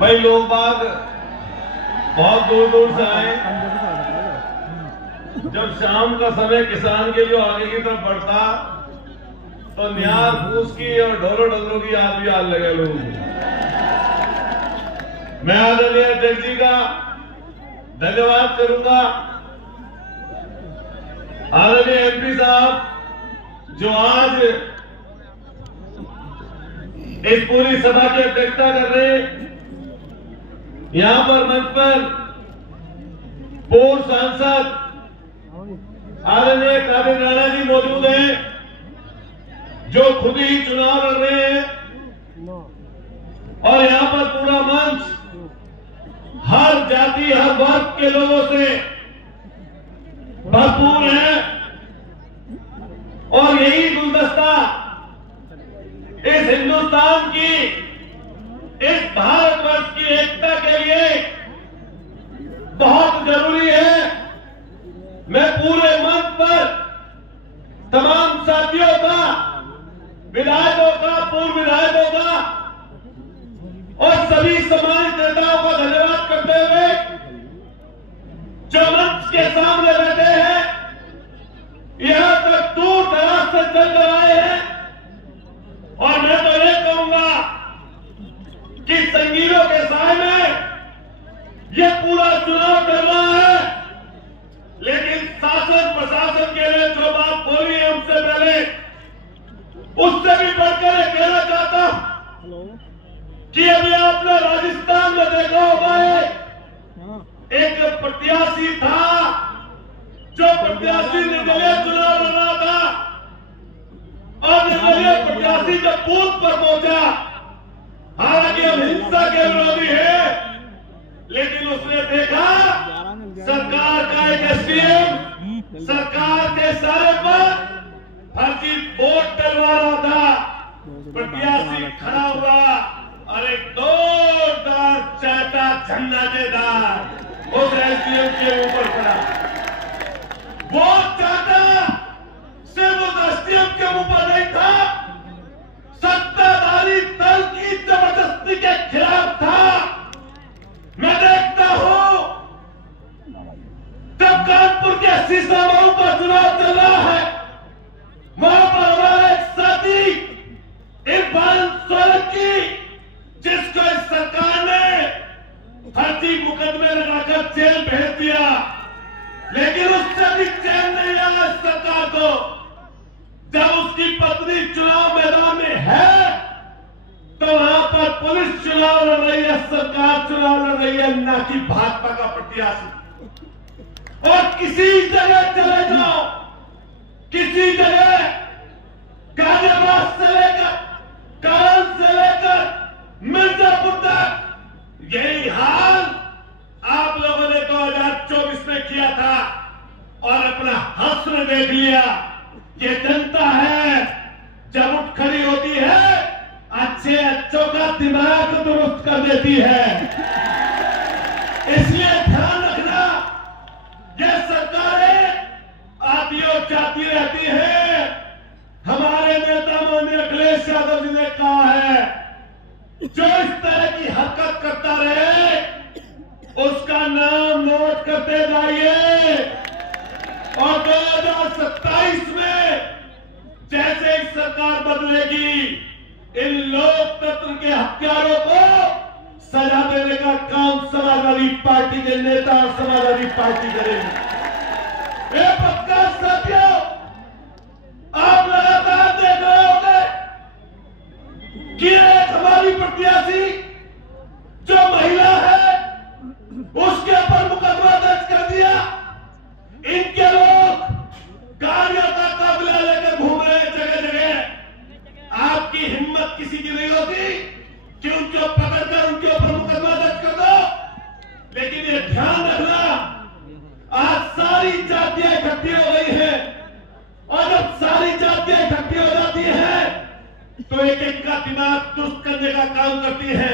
भाई लोग बाग बहुत दूर दूर से आए। जब शाम का समय किसान के लिए आगे की तरफ बढ़ता तो न्यार फूस की और ढोलो डगरों की याद भी आने लगे लोग। मैं आदरणीय अध्यक्ष जी का धन्यवाद करूंगा। आदरणीय एमपी साहब जो आज इस पूरी सभा की अध्यक्षता कर रहे हैं, यहां पर मंच पर पूर्व सांसद आदरणीय कादिर राणा जी मौजूद हैं, जो खुद ही चुनाव लड़ रहे हैं, और यहां पर पूरा मंच हर जाति हर वर्ग के लोगों से भरपूर है। और यही गुलदस्ता इस हिंदुस्तान की, इस भारतवर्ष की एकता के लिए बहुत जरूरी है। मैं पूरे मंच पर तमाम साथियों का, विधायकों का, पूर्व विधायकों का और सभी सम्मानित नेताओं का धन्यवाद करते हुए जो मंच के सामने बैठे हैं, यहां तक दूर दराज से चलकर आए हैं, और मैं तो ये कहूंगा कि संगीरों के साय में ये पूरा चुनाव कर रहा है, लेकिन शासन प्रशासन के लिए जो बात बोली है उससे पहले उससे भी बढ़कर ये कहना चाहता हूं कि अभी आपने राजस्थान में देखा होगा, एक प्रत्याशी था जो प्रत्याशी निर्दलीय चुनाव लड़ रहा था, और निर्दलीय प्रत्याशी जब बूथ पर पहुंचा, हालांकि हम हिंसा के विरोधी है, लेकिन उसने देखा सरकार का एक एसडीएम सरकार के सारे पर फर्जी वोट डलवा रहा था। प्रत्याशी खड़ा हुआ और एक जोरदार चाहता झंडा देदार उस एसडीएम के ऊपर पड़ा। वो चाहता सिर्फ उस एसडीएम के ऊपर नहीं था, सत्ताधारी दल की जबरदस्ती के खिलाफ था। मैं देखता हूं जब कानपुर के सीसामऊ का चुनाव चल रहा है, वहां पर हमारे एक साथी इरफान सोलंकी, जिसको इस सरकार ने फर्जी मुकदमे लगाकर जेल भेज दिया, लेकिन उससे भी चैन नहीं आया इस सरकार को। जब उसकी पत्नी चुनाव मैदान में है तो वहां पर पुलिस चुनाव लड़ रही है, सरकार चुनाव लड़ रही है, ना कि भाजपा का प्रत्याशी। और किसी जगह चले जाओ, किसी जगह गाजियाबाद से लेकर करन से लेकर मिर्जापुर तक यही हाल आप लोगों ने 2024 में किया था, और अपना हश्र देख लिया। ये जनता है जब उठ खड़ी होती है, अच्छे अच्छों का दिमाग दुरुस्त कर देती है। इसलिए ध्यान रखना, ये सरकारें आती और जाती रहती हैं। हमारे नेता माननीय अखिलेश यादव जी ने कहा है, जो इस तरह की हरकत करता रहे उसका नाम नोट करते जाइए, और 2027 में जैसे ही सरकार बदलेगी, इन लोकतंत्र के हत्यारों को सजा देने का काम समाजवादी पार्टी के नेता और समाजवादी पार्टी करेगी। ये पक्का साथियों, आप लगातार देख रहे होंगे कि एक हमारी प्रत्याशी जो महिला है उसके ऊपर मुकदमा दर्ज कर दिया। इनके लोग गाड़ियों का काफिला लेकर घूम रहे हैं जगह जगह। आपकी हिम्मत किसी की नहीं होती कि उनको पकड़कर उनके ऊपर मुकदमा दर्ज कर दो। लेकिन ये ध्यान रखना, आज सारी जातियां इकट्ठी हो गई हैं, और जब सारी जातियां इकट्ठी हो जाती हैं तो एक एक का दिमाग दुरुस्त करने का काम करती है।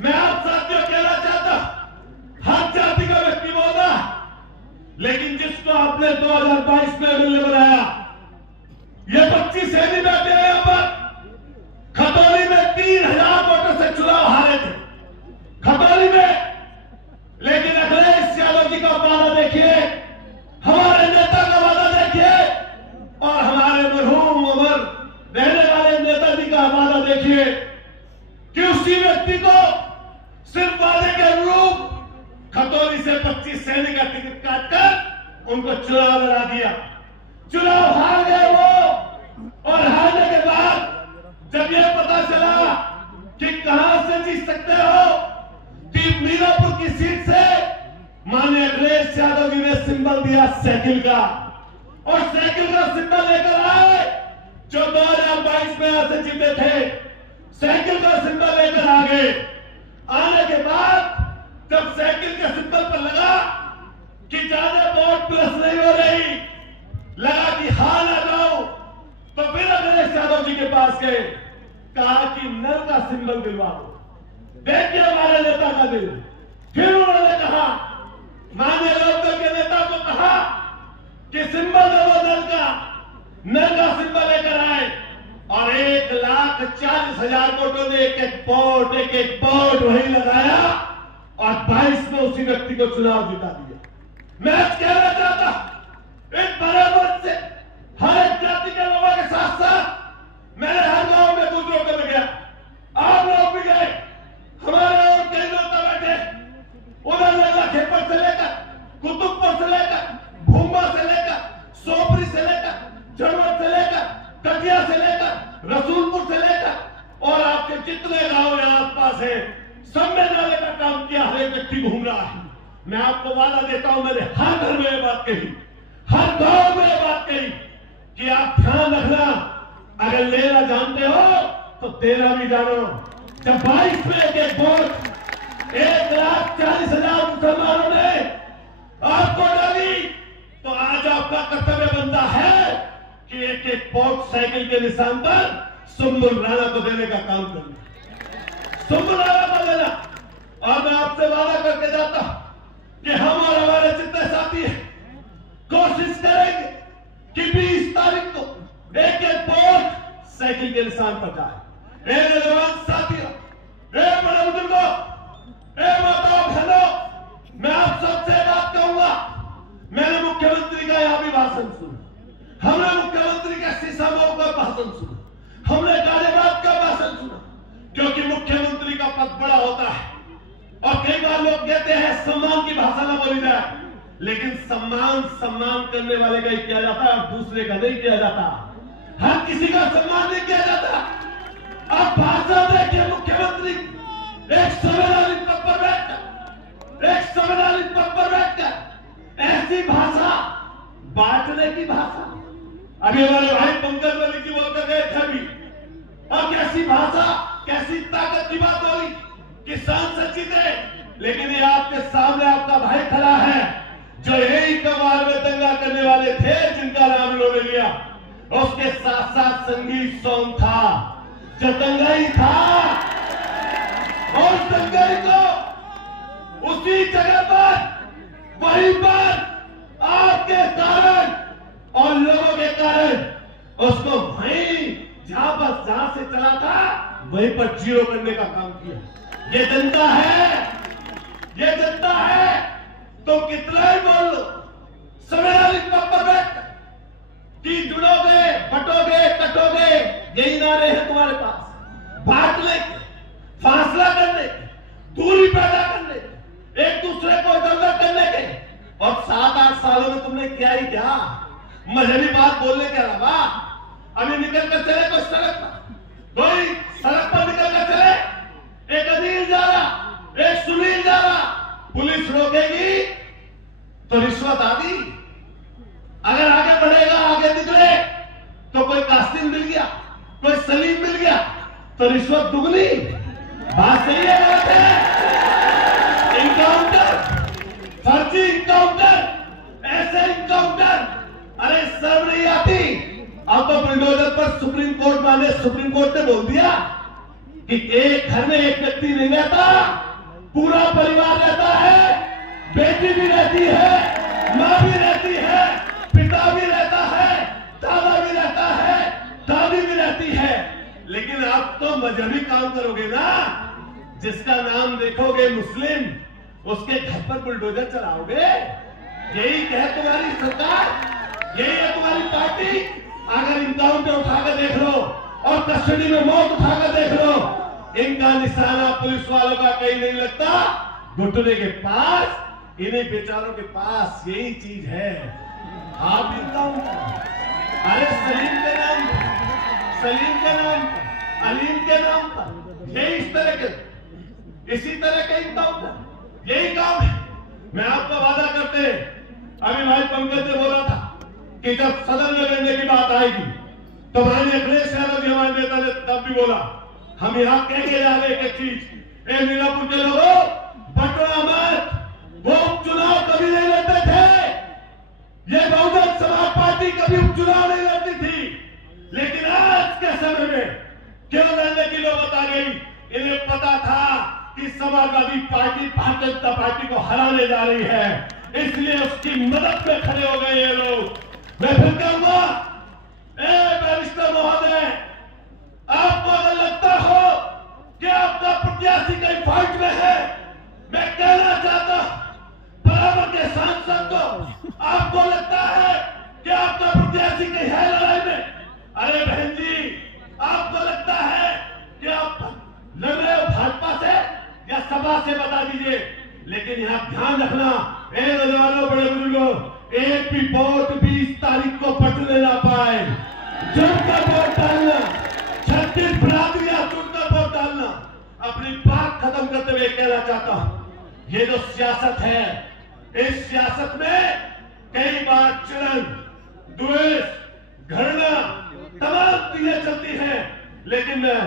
मैं आप साथियों कहना चाहता हूं, हर जाति का व्यक्ति होगा, लेकिन जिसको आपने 2022 में एमएलए बनाया, ये 25 सैनी बैठे हैं यहां पर, खतौली में 3 चुनाव हारे थे खतौली में, लेकिन अखिलेश यादव जी का वादा देखिए, हमारे नेता का वादा देखिए, और हमारे मरहूम अमर रहने वाले नेताजी का वादा देखिए कि उसी व्यक्ति को सिर्फ वादे के अनुरूप खतौली से 25 सैनिक का टिकट काटकर उनको चुनाव लड़ा दिया। चुनाव हार गए वो, और हारने के बाद जब यह पता चला कि कहां से जीत सकते हो, कि मीरापुर की सीट से माननीय अखिलेश यादव जी ने सिंबल दिया साइकिल का, और साइकिल का सिंबल लेकर आए जो 2022 में यहां से जीते थे, साइकिल का सिंबल लेकर आ गए। आने के बाद जब साइकिल के सिंबल पर लगा कि ज्यादा वोट प्लस नहीं हो रही, लगा कि हार ना जाओ, तो फिर अखिलेश यादव जी के पास गए, कहा कि नल का सिंबल दिलवा दो, देखिए हमारे नेता का दिल। फिर उन्होंने कहा, माननीय लोकदल के नेता को कहा कि सिंबल दे दो नल का सिंबल लेकर आए, और 1,40,000 वोटों ने एक वोट वही लगाया, और 22 में उसी व्यक्ति को चुनाव जिता दिया। मैं कहना चाहता एक बड़े मत से हर एक जाति के लोगों के साथ साथ मैंने हर गांव में गुजरों को गया, आप लोग भी गए, हमारे और कई नेता बैठे, उधर नल्ला खेपर से लेकर कुतुबपुर से लेकर भूमा से लेकर सोपरी से लेकर झरवट से लेकर कटिया से लेकर रसूलपुर से लेकर और आपके जितने गांव यहाँ आसपास है, सब में नाले का काम किया। हर एक व्यक्ति घूम रहा है। मैं आपको वादा देता हूं, मैंने हर घर में ये बात कही, हर गांव में ये बात कही कि आप ध्यान रखना, अगर लेना जानते हो तो देना भी जानो। जब 22 में एक वोट 1,40,000 मुसलमानों ने आपको डाली, तो आज आपका कर्तव्य बनता है कि एक वोट साइकिल के निशान पर सुम्बुल राणा को देने का काम करना, सुम्बुल राणा को देना। और मैं आपसे वादा करके जाता हूं कि हम और हमारे जितने साथी हैं, कोशिश करेंगे कि 20 तारीख को एक वोट साइकिल के निशान पर जाए। नौजवान साथियों, बड़े बुजुर्गों, माताओं बहनों, मैं आप सबसे बात कहूंगा। मैंने मुख्यमंत्री का यहां भी भाषण सुना, हमने मुख्यमंत्री का शीशा मऊ का भाषण सुना, हमने गाजियाबाद का भाषण सुना, क्योंकि मुख्यमंत्री का पद बड़ा होता है। और कई बार लोग कहते हैं सम्मान की भाषा ना बोली जाए, लेकिन सम्मान करने वाले का ही किया जाता है, और दूसरे का नहीं किया जाता। हर किसी का सम्मान नहीं किया जाता। अब भाषण देखिए, मुख्यमंत्री एक संवैधानिक पद पर बैठकर ऐसी भाषा, बांटने की भाषा। अभी हमारे भाई पंकज वाली जी बोलकर गए थे अभी, और कैसी भाषा, कैसी ताकत की बात बोली कि सांसद जीते, लेकिन ये आपके सामने आपका भाई खड़ा है जो यही कमाल में दंगा करने वाले थे, जिनका नाम इन्होंने लिया। उसके साथ साथ संगीत सॉन्ग था जो दंगाई था, और दंगाई को उसी जगह पर, वहीं पर आपके कारण और लोगों के कारण उसको वहीं जहां से चला था वहीं पर जीरो करने का काम किया। ये जनता है, ये जनता है। तो कितना ही बोल लो, संवैधानिक पद पर बैठ कि जुड़ोगे, बटोगे, कटोगे, यही नारे हैं तुम्हारे पास। बांटने के, फासला करने के, दूरी पैदा करने के, एक दूसरे को दंगा करने के, और 7-8 सालों में तुमने किया ही क्या? मजहबी बात बोलने के अलावा अभी निकल कर चले कोई सड़क पर निकल कर चले, एक अनिल जा रहा, एक सुनील जा रहा, पुलिस रोकेगी तो रिश्वत आदि। अगर आगे बढ़ेगा, आगे निकले तो कोई कासिम मिल गया, कोई सलीम मिल गया, तो रिश्वत दुगनी। बात सही है, गलत है? इनकाउंटर, फर्जी इनकाउंटर, ऐसे इनकाउंटर, अरे शर्म नहीं आती? अब तो बुलडोजर पर सुप्रीम कोर्ट ने बोल दिया कि एक घर में एक व्यक्ति नहीं रहता, पूरा परिवार रहता है, बेटी भी रहती है, मां भी रहती है, पिता भी रहता है, दादा भी रहता है, दादी भी रहती है। लेकिन आप तो मजहबी काम करोगे ना, जिसका नाम देखोगे मुस्लिम, उसके घर पर बुलडोजर चलाओगे? यही है तुम्हारी सरकार, यही है तुम्हारी पार्टी? अगर इनकाउंटर उठाकर देख लो और कस्टडी में मौत उठाकर देख लो, इनका निशाना पुलिस वालों का कहीं नहीं लगता, घुटने के पास, इन्हीं बेचारों के पास यही चीज है। आप इनकाउंटर, अरे सलीम के नाम पर, सलीम के नाम पर, अलीम के नाम पर, यही इस तरह के, इसी तरह के इनकाउंटर, यही काम है। मैं आपका वादा करते, अभी भाई पंकज ने बोला था कि जब सदन में लड़ने की बात आएगी तो भाई अखिलेश यादव जी हमारे नेता ने तब भी बोला, हम यहां कह के जा रहे एक चीज, ए मीरापुर के लोगों, बटना मत, वो उपचुनाव कभी नहीं लड़ते थे, ये बहुजन समाज पार्टी कभी उपचुनाव नहीं लड़ती थी, लेकिन आज के समय में क्यों लड़ने की नौबत आ गई? इन्हें पता था कि समाजवादी पार्टी भारतीय जनता पार्टी को हराने जा रही है, इसलिए उसकी मदद में खड़े हो गए ये लोग। मैं फिर कहूंगा, बैरिस्टर महोदय, आपको अगर लगता हो कि आपका प्रत्याशी कहीं फाइट में है, मैं कहना चाहता बराबर के सांसद को, आपको लगता है कि आपका प्रत्याशी कहीं है लड़ाई में? अरे बहन जी, आपको लगता है कि आप लड़ रहे हो भाजपा से या सभा से, बता दीजिए। लेकिन यहां ध्यान रखना, नौजवानों, बड़े बुजुर्गों, एक भी वोट 20 तारीख को बटने ना पाए, जमकर वोट डालना, 36 बिरादरियां जुटकर वोट डालना। अपनी बात खत्म करते हुए कहना चाहता हूं, ये जो सियासत है, इस सियासत में कई बार चिड़न, द्वेष, घृणा, तमाम चीजें चलती हैं, लेकिन मैं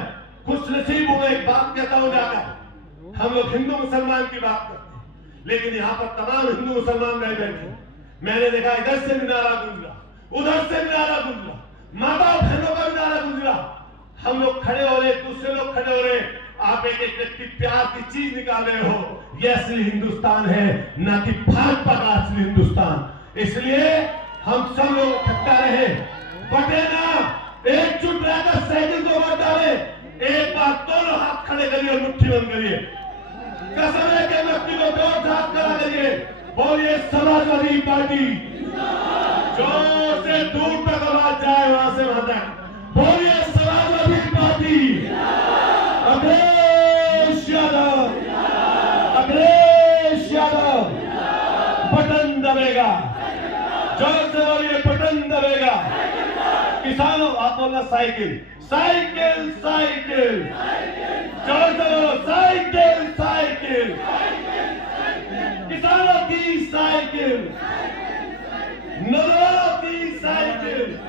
खुश नसीब हूं। एक बात कहता हूं जाकर, हम लोग हिंदू मुसलमान की बात करते हैं, लेकिन यहां पर तमाम हिंदू मुसलमान रह बैठे। मैंने देखा इधर से भी नारा गूंज रहा, उधर से भी नारा गूंज रहा, माता और बहनों का भी नारा गूंज रहा। हम लोग खड़े हो रहे, दूसरे लोग खड़े हो रहे, आप एक एक व्यक्ति प्यार की चीज निकाल रहे हो। ये असली हिंदुस्तान है, ना कि भाजपा का असली हिंदुस्तान। इसलिए हम सब लोग इकट्ठा रहे, बटे ना, एकजुट रहकर साइकिल को वोट डाले। एक बार दोनों हाथ खड़े करिए और मुट्ठी बंद करिए, कसम है कि व्यक्ति को दो हाथ खड़ा करिए, बोलिए समाजवादी पार्टी, जोर से दूर तक आवाज जाए, वहां से वहां तक बोलिए समाजवादी पार्टी। अखिलेश यादव, अखिलेश यादव, बटन दबेगा, जोर से बोलिए बटन दबेगा। किसानों, आप बोलना साइकिल, साइकिल, साइकिल, जोर से बोलो साइकिल, साइकिल, किसानों की साइकिल, नौजवानों की साइकिल,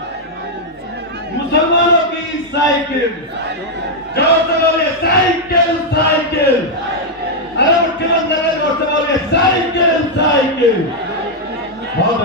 मुसलमानों की साइकिल, जोर से बोलिए साइकिल, साइकिल। अरे मुट्ठी बंद करें, जोर से बोलिए साइकिल, साइकिल। बहुत